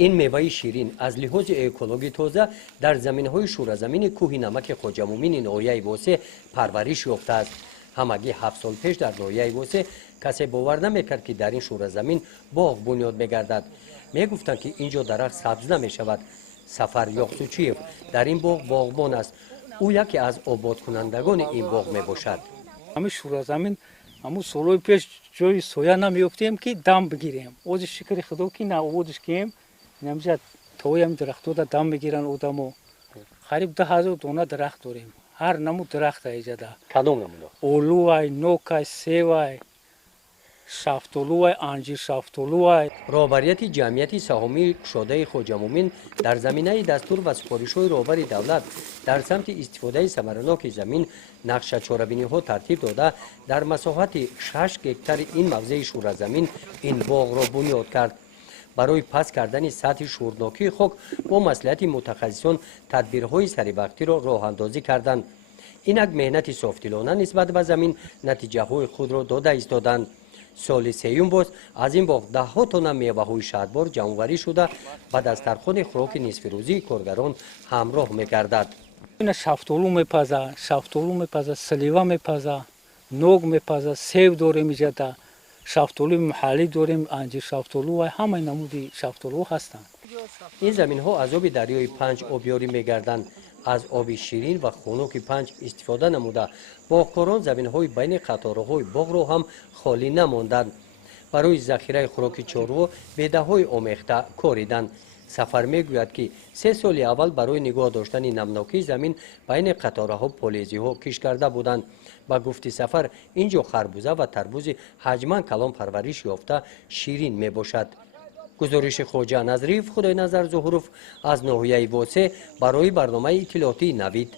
این میوه شیرین از لحاظ اکولوژی تازه در زمین‌های شورزمین کوه نمک خواجمومین ناحیه واسه پرورش یافته است. همگی 7 سال پیش در ناحیه واسه کسی باور نمیکرد که در این شورزمین باغ بنیاد میگردد. میگفتند که اینجا درخت سبز نمیشود. سفر یاقسوچیف در این باغ باغبان است. او یکی از آباد کنندگان این باغ میباشد. همین شورزمین همون سالهای پیش جای سویا نمیافتیم که دم بگیریم. اوج شکر خدا که نه آبادش کردیم. نمیشه توی هم درخت‌ها دم میگیرن آدمو. قریب 10,000 دانه درخت داریم. هر نمود درخت ایجاده. کدام نمونه؟ اولوای، نوکای، سیوای، شفتالوای، انجیر شفتالوای. رهبریت جمعیت سهامی کشاده خواجمومین در زمینه دستور و سفارش‌های رهبر دولت در سمت استفاده ثمرناک زمین نقشه چاره‌بینی‌ها ترتیب داده در مساحت 6 هکتار این موضع شورزمین این باغ را بنیاد کرد. برای پس کردن سطح شورناکی خاک با مصلحت متخصصان تدبیرهای سریع را راه اندازی کردند. اینک مهنت صافدلانه نسبت به زمین نتیجه های خود را داده ایستادند. سال سیوم باز از این باغ 10 تن میوه های شهربار جمع‌آوری شده و دسترخوان خوراک نصف روزی کارگران همراه می‌گردد. این شفتالو میپزه، سلیوه میپزه، نوگ میپزه، سیب داریم ایجاده، شفتالو محلی داریم، انجیر شفتالو و همه نمودی شفتالو هستند. این زمین‌ها از آب دریای پنج آبیاری می‌گردند. از آب شیرین و خنک پنج استفاده نموده باغکاران زمین‌های بین قطاره‌های باغ را هم خالی نماندند. برای ذخیره خوراک چاروا بده‌های آمیخته کاریدند. سفر میگوید که 3 سال اول برای نگاه داشتن نمناکی زمین بین قطاره‌ها پالیزی‌ها کش کرده بودند. با گفت سفر اینجا خربوزه و تربوز حجما کلان پرورش یافته شیرین میباشد. گزارش خواجه نظریف خدای نظر ظهوروف از ناحیه واسه برای برنامه اطلاعاتی نوید.